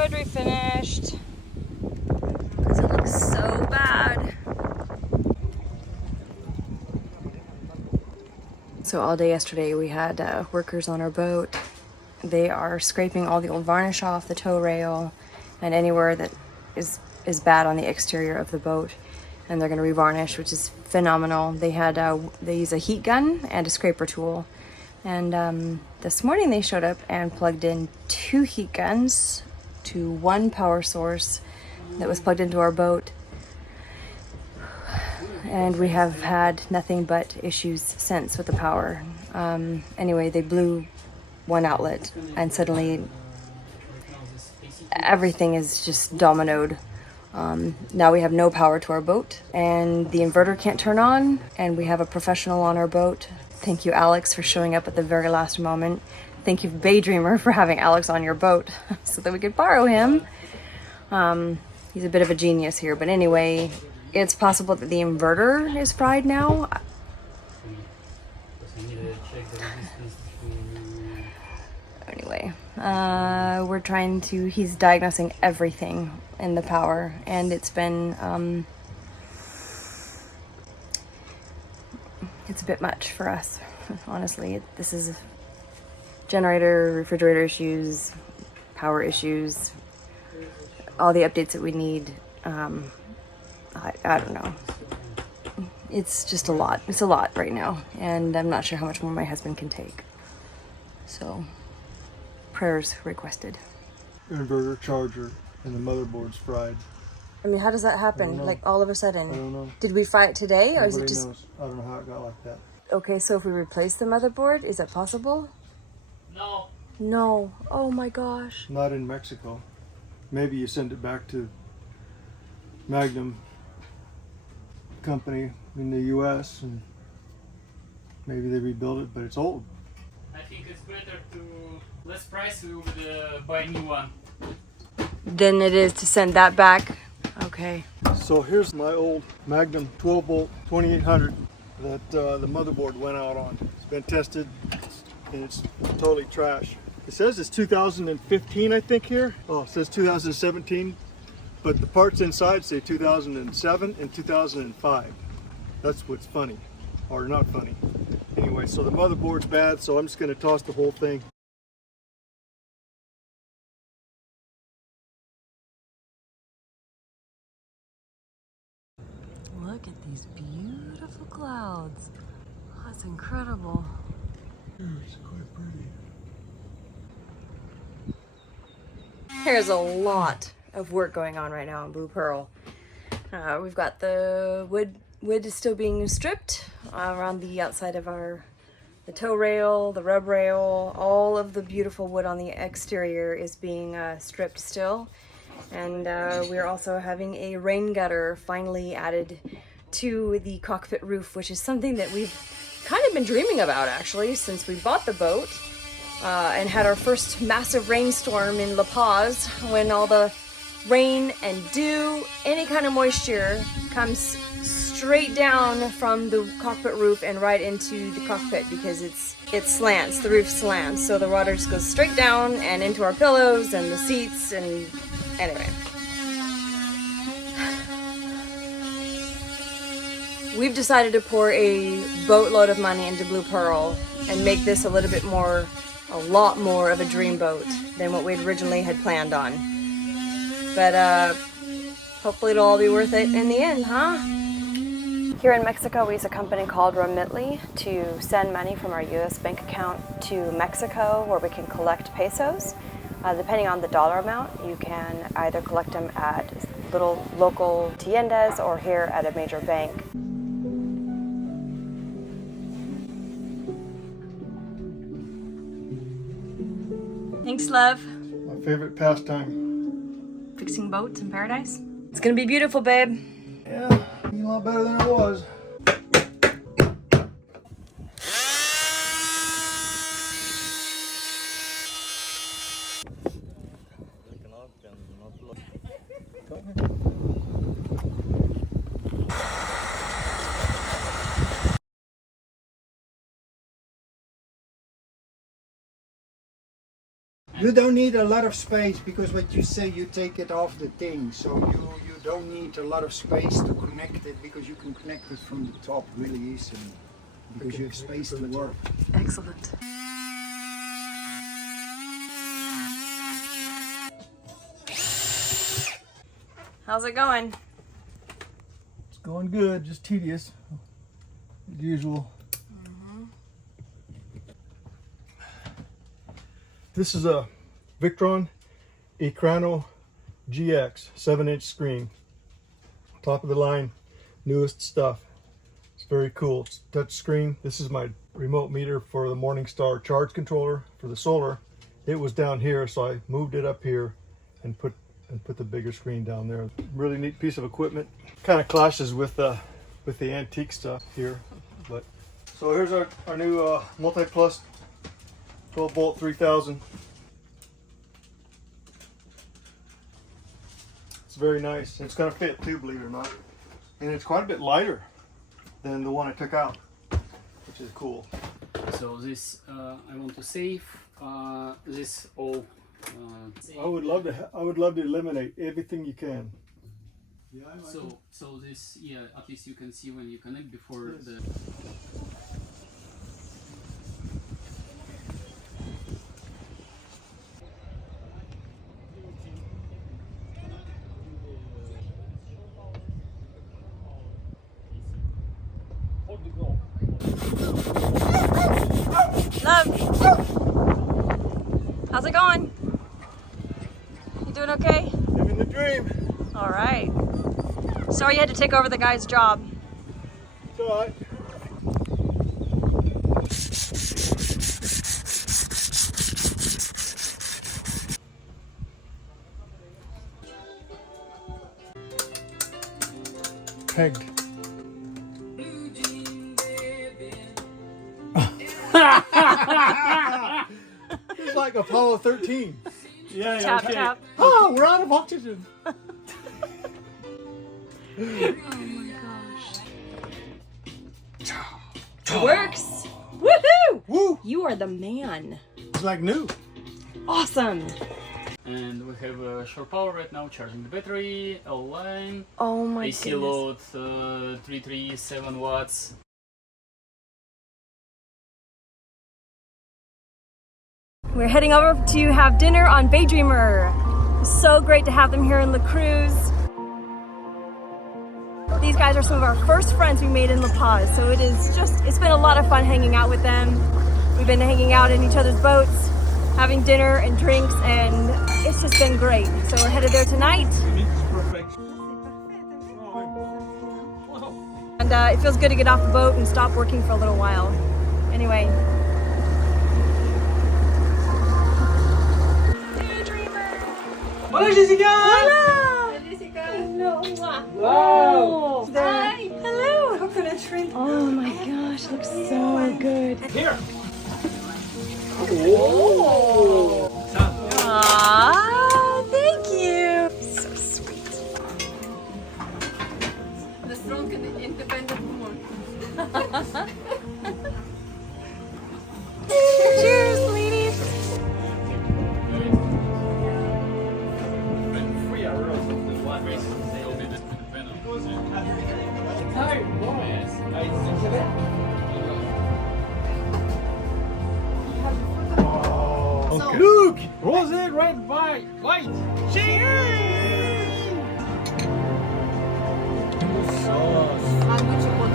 wood we finished. Because it looks so bad. So all day yesterday we had workers on our boat. They are scraping all the old varnish off the tow rail and anywhere that is bad on the exterior of the boat. And they're going to revarnish, which is phenomenal. They use a heat gun and a scraper tool. And this morning they showed up and plugged in 2 heat guns to 1 power source that was plugged into our boat. And we have had nothing but issues since with the power. Anyway, they blew 1 outlet and suddenly everything is just dominoed. Now we have no power to our boat and the inverter can't turn on, and we have a professional on our boat. Thank you, Alex, for showing up at the very last moment. Thank you, Baydreamer, for having Alex on your boat so that we could borrow him. He's a bit of a genius here, but anyway, it's possible that the inverter is fried now. Anyway, he's diagnosing everything in the power, and it's been, it's a bit much for us, honestly. This is generator, refrigerator issues, power issues, all the updates that we need. I don't know. It's just a lot. It's a lot right now, and I'm not sure how much more my husband can take. So, prayers requested. Inverter, charger, and the motherboard's fried. I mean, how does that happen? Like all of a sudden? I don't know. Did we fry it today, or Nobody is it just? knows. I don't know how it got like that. Okay, so if we replace the motherboard, is that possible? No. No. Oh my gosh. Not in Mexico. Maybe you send it back to Magnum company in the U.S. and maybe they rebuild it, but it's old. I think it's better to less price we would buy a new one. Than it is to send that back. Okay. So here's my old Magnum 12 volt 2800 that the motherboard went out on. It's been tested and it's totally trash. It says it's 2015, I think here. Oh, it says 2017, but the parts inside say 2007 and 2005. That's what's funny, or not funny. Anyway, so the motherboard's bad, so I'm just gonna toss the whole thing. Look at these beautiful clouds. Oh, that's incredible. It's quite pretty. There's a lot of work going on right now in Blue Pearl. We've got the wood is still being stripped around the outside of the tow rail, the rub rail. All of the beautiful wood on the exterior is being stripped still. And we're also having a rain gutter finally added to the cockpit roof, which is something that we've kind of been dreaming about actually since we bought the boat and had our first massive rainstorm in La Paz, when all the rain and dew, any kind of moisture comes straight down from the cockpit roof and right into the cockpit, because it slants, the roof slants, so the water just goes straight down and into our pillows and the seats. And anyway, we've decided to pour a boatload of money into Blue Pearl and make this a lot more of a dream boat than what we'd originally had planned on. But hopefully it'll all be worth it in the end, huh? Here in Mexico, we use a company called Remitly to send money from our US bank account to Mexico, where we can collect pesos. Depending on the dollar amount, you can either collect them at little local tiendas or here at a major bank. Thanks, love. My favorite pastime. Fixing boats in paradise. It's gonna be beautiful, babe. Yeah, a lot better than it was. You don't need a lot of space because what you say, you take it off the thing. So you don't need a lot of space to connect it because you can connect it from the top really easily because you have space to work. Excellent. How's it going? It's going good, just tedious, as usual. This is a Victron Ekrano GX 7-inch screen. Top of the line, newest stuff. It's very cool. It's touch screen. This is my remote meter for the Morningstar charge controller for the solar. It was down here, so I moved it up here and put the bigger screen down there. Really neat piece of equipment. Kind of clashes with the antique stuff here, but so here's our new multi-plus 12 volt 3000. It's very nice. It's gonna fit too, believe it or not, and it's quite a bit lighter than the one I took out, which is cool. So this I want to save this all. I would love to eliminate everything you can. Yeah, So this, yeah, at least you can see when you connect before the. Love. How's it going? You doing okay? living the dream. All right. Sorry you had to take over the guy's job. It's all right. Pegged. It's like Apollo 13. Yeah, Tap, okay. tap. Oh, we're out of oxygen. Oh my gosh. It works. Woohoo! Woo! You are the man. It's like new. Awesome. And we have a short power right now, charging the battery, L line, Oh my AC goodness. load 337 watts. We're heading over to have dinner on Baydreamer. So great to have them here in La Cruz. These guys are some of our first friends we made in La Paz, so it's been a lot of fun hanging out with them. We've been hanging out in each other's boats, having dinner and drinks, and it's just been great. So we're headed there tonight. And it feels good to get off the boat and stop working for a little while. Anyway. Hola Jessica! Hola! Jessica! Hello! Wow! Hi! Hello! Coconut shrimp. Oh my gosh, looks so good. Here! Oh! Aww, thank you! So sweet. The strong and independent woman. Cheers, ladies! Okay. Look! Rose, red, white! Cheers! Sandwich chocolate.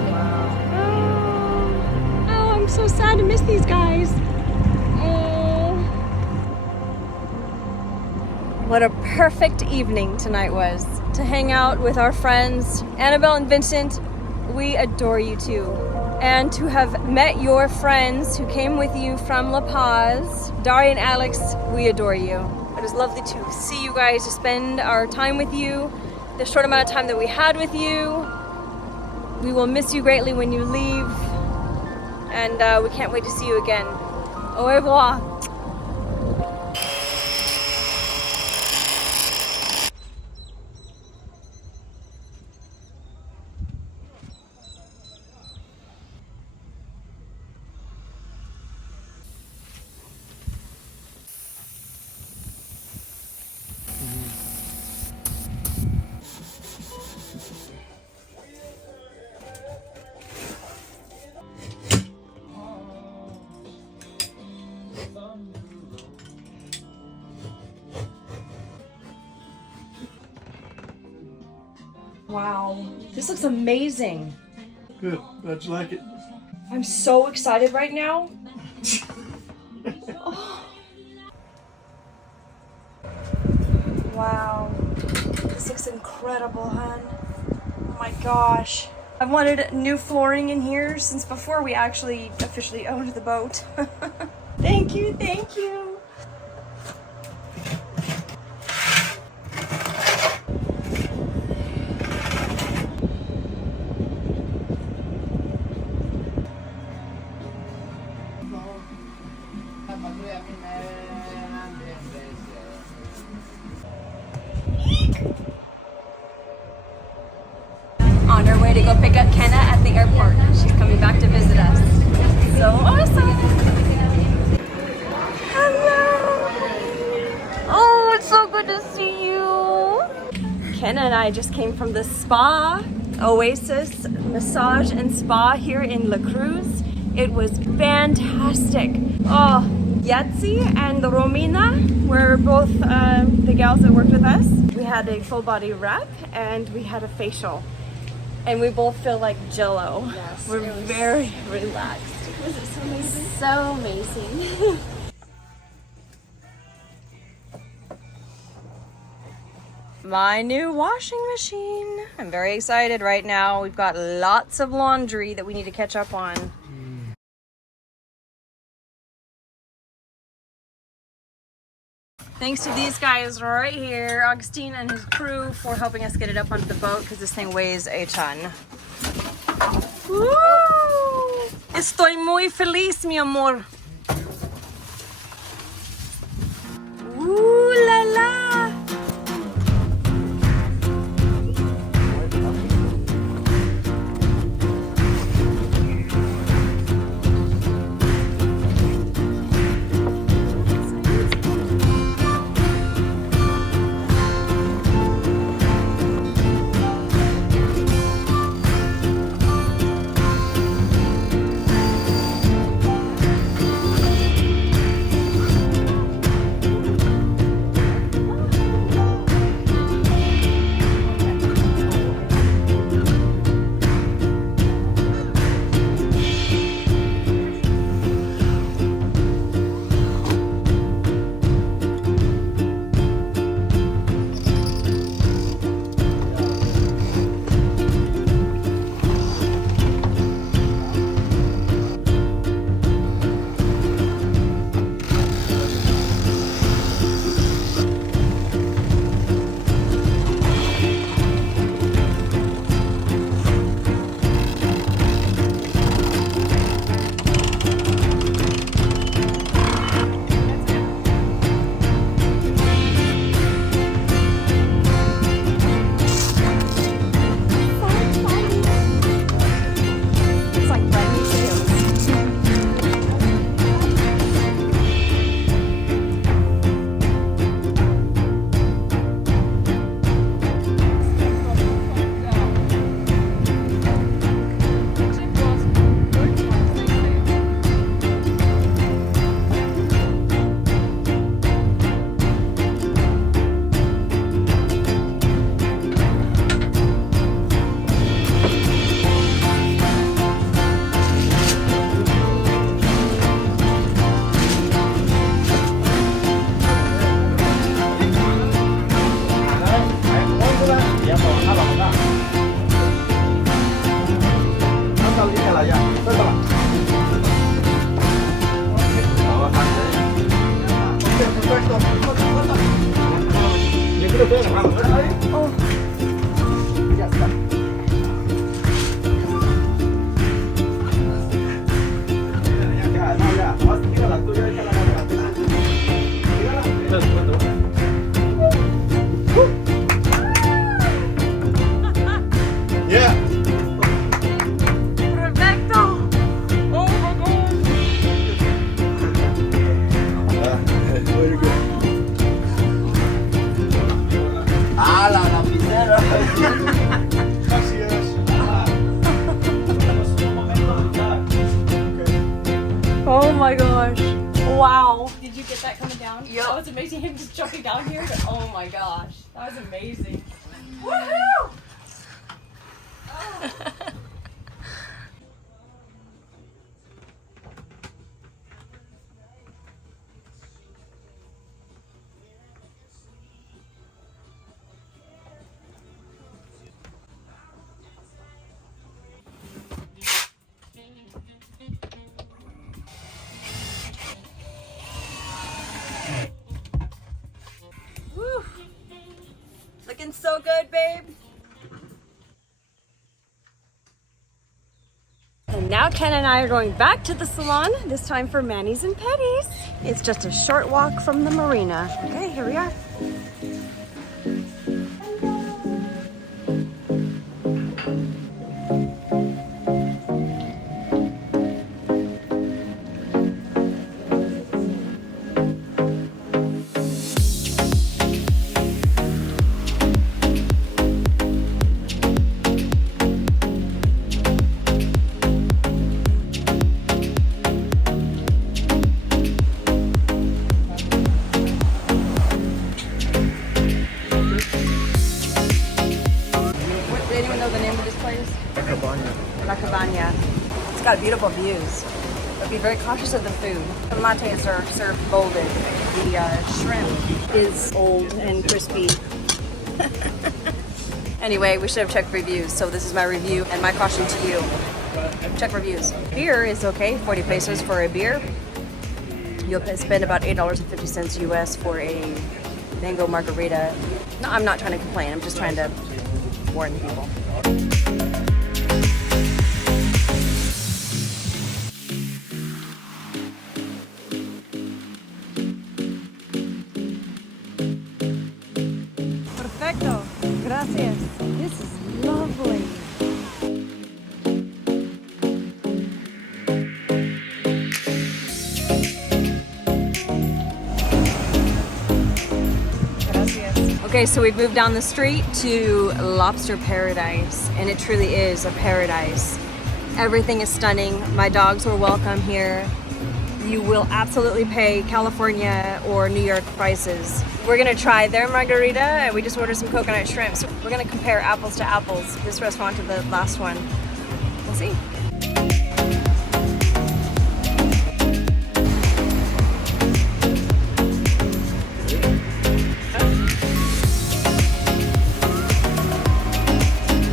Oh, I'm so sad to miss these guys. Oh. What a perfect evening tonight was to hang out with our friends, Annabelle and Vincent. We adore you too. And to have met your friends who came with you from La Paz, Daria and Alex, we adore you. It was lovely to see you guys, to spend our time with you, the short amount of time that we had with you. We will miss you greatly when you leave, and we can't wait to see you again. Au revoir. Wow, this looks amazing. Good, glad you like it. I'm so excited right now. Oh. Wow, this looks incredible, hon. Oh my gosh. I've wanted new flooring in here since before we actually officially owned the boat. Thank you, thank you. On her way to go pick up Kenna at the airport. She's coming back to visit us. So awesome! Hello! Oh, it's so good to see you! Kenna and I just came from the spa, Oasis Massage and Spa here in La Cruz. It was fantastic. Oh, Yetzi and Romina were both the gals that worked with us. We had a full body wrap and we had a facial. And we both feel like jello. Yes, We're very relaxed. Was it so amazing? So amazing. My new washing machine. I'm very excited right now. We've got lots of laundry that we need to catch up on. Thanks to these guys right here, Augustine and his crew, for helping us get it up onto the boat because this thing weighs a ton. Woo! Estoy muy feliz, mi amor. Ooh la la! Oh my gosh. Wow. Did you get that coming down? Yep. That was amazing, him just jumping down here. But oh my gosh, that was amazing. Woohoo! Woo. Looking so good, babe. And now Ken and I are going back to the salon, this time for manis and pedis. It's just a short walk from the marina. Okay, here we are. La Cabana. It's got beautiful views, but be very cautious of the food. The lattes are served molded. The shrimp is old and crispy. Anyway, we should have checked reviews, so this is my review and my caution to you. Check reviews. Beer is okay, 40 pesos for a beer. You'll spend about $8.50 US for a mango margarita. No, I'm not trying to complain, I'm just trying to warn people. Perfecto. Gracias. This is lovely. Gracias. Okay, so we've moved down the street to Lobster Paradise, and it truly is a paradise. Everything is stunning. My dogs were welcome here. You will absolutely pay California or New York prices. We're gonna try their margarita, and we just ordered some coconut shrimp. So we're gonna compare apples to apples, this restaurant to the last one. We'll see.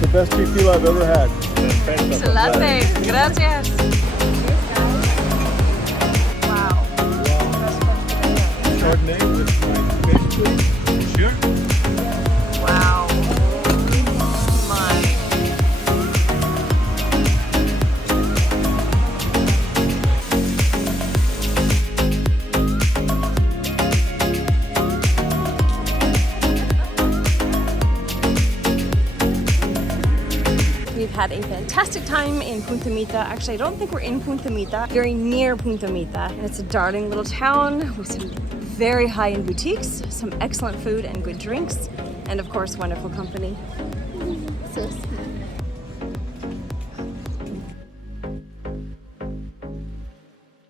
The best tequila I've ever had. Excelente. Gracias. Wow. Chardonnay with my fish, please. Sure. Wow. My. We've had a fantastic time in Punta Mita. Actually, I don't think we're in Punta Mita. Very near Punta Mita. And it's a darling little town with some very high-end boutiques, some excellent food and good drinks, and of course, wonderful company. So sweet.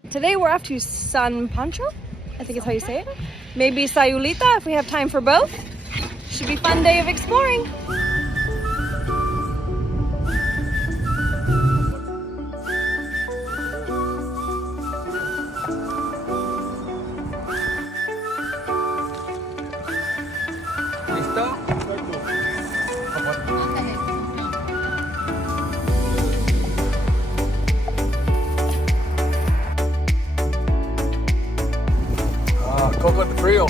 Today we're off to San Pancho, I think is how you say it. Maybe Sayulita if we have time for both. Should be a fun day of exploring. Coconut Frio.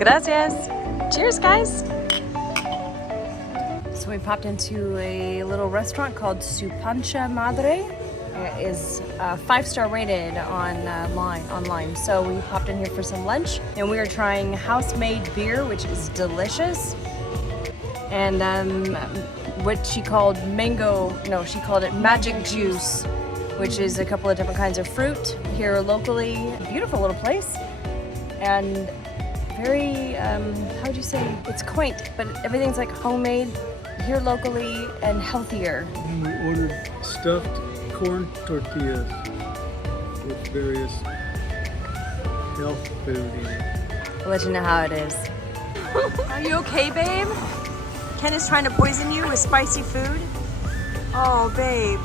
Gracias. Cheers, guys. So we popped into a little restaurant called Su Pancha Madre. It is 5-star rated online. So we popped in here for some lunch, and we are trying house-made beer, which is delicious. And what she called she called it magic juice, which is a couple of different kinds of fruit here locally. Beautiful little place, and very, how would you say, it's quaint, but everything's like homemade here locally and healthier. And we ordered stuffed corn tortillas with various health food in it. I'll let you know how it is. Are you okay, babe? Ken is trying to poison you with spicy food. Oh, babe.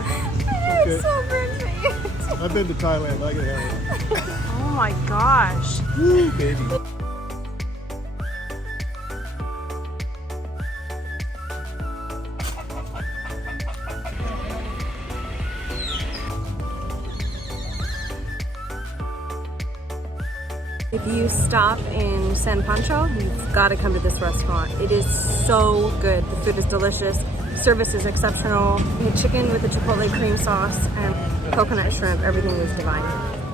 It's so perfect. I've been to Thailand, I can have it. Oh my gosh. Woo, baby. If you stop in San Pancho, you've got to come to this restaurant. It is so good. The food is delicious. Service is exceptional. The chicken with the chipotle cream sauce and coconut shrimp, everything is divine.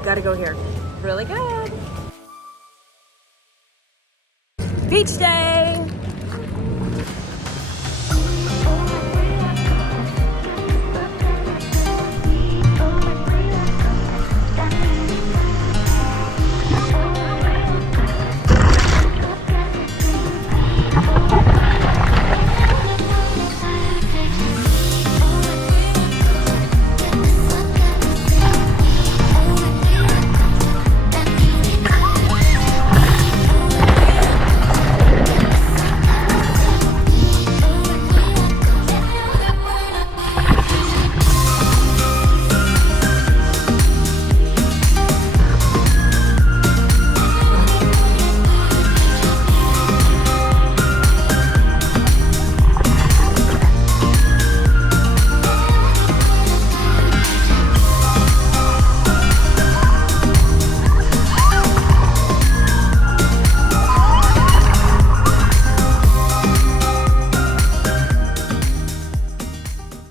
Got to go here. Really good. Beach day.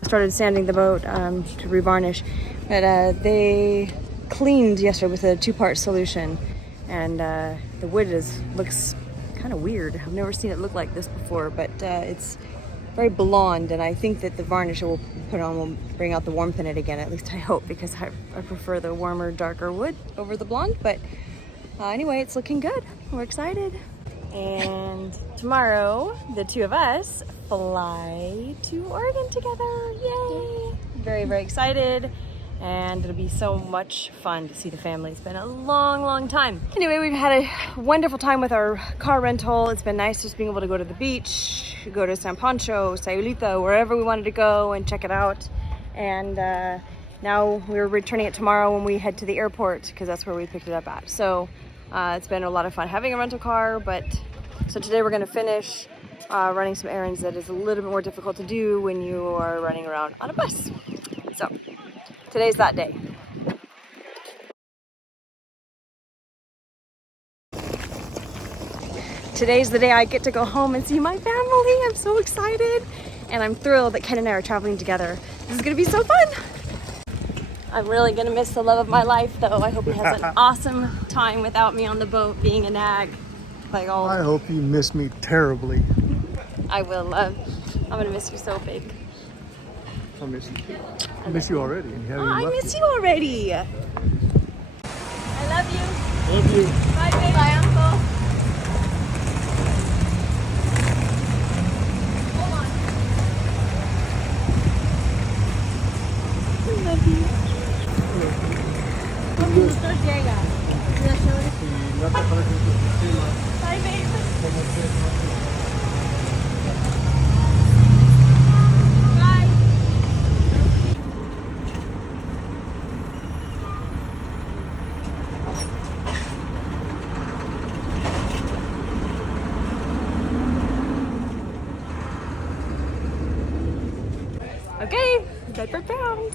Started sanding the boat to revarnish, but they cleaned yesterday with a 2-part solution, and the wood looks kind of weird. I've never seen it look like this before, but it's very blonde, and I think that the varnish we'll put on will bring out the warmth in it again. At least I hope, because I prefer the warmer, darker wood over the blonde. But anyway, it's looking good. We're excited. And tomorrow, the two of us fly to Oregon together. Yay! Very, very excited. And it'll be so much fun to see the family. It's been a long, long time. Anyway, we've had a wonderful time with our car rental. It's been nice just being able to go to the beach, go to San Pancho, Sayulita, wherever we wanted to go and check it out. And now we're returning it tomorrow when we head to the airport, because that's where we picked it up at. So it's been a lot of fun having a rental car, but so today we're going to finish running some errands that is a little bit more difficult to do when you are running around on a bus. So today's that day. Today's the day I get to go home and see my family. I'm so excited, and I'm thrilled that Ken and I are traveling together. This is going to be so fun. I'm really gonna miss the love of my life, though. I hope he has an awesome time without me on the boat being a nag. Like all. I hope you miss me terribly. I will, love. I'm gonna miss you so big. I miss you. I miss you already. And Oh, I miss you already. I love you. Love you. Bye, babe. Bye, Uncle. Hold on. I love you. Bye, babe. Bye. Okay, Bedford found.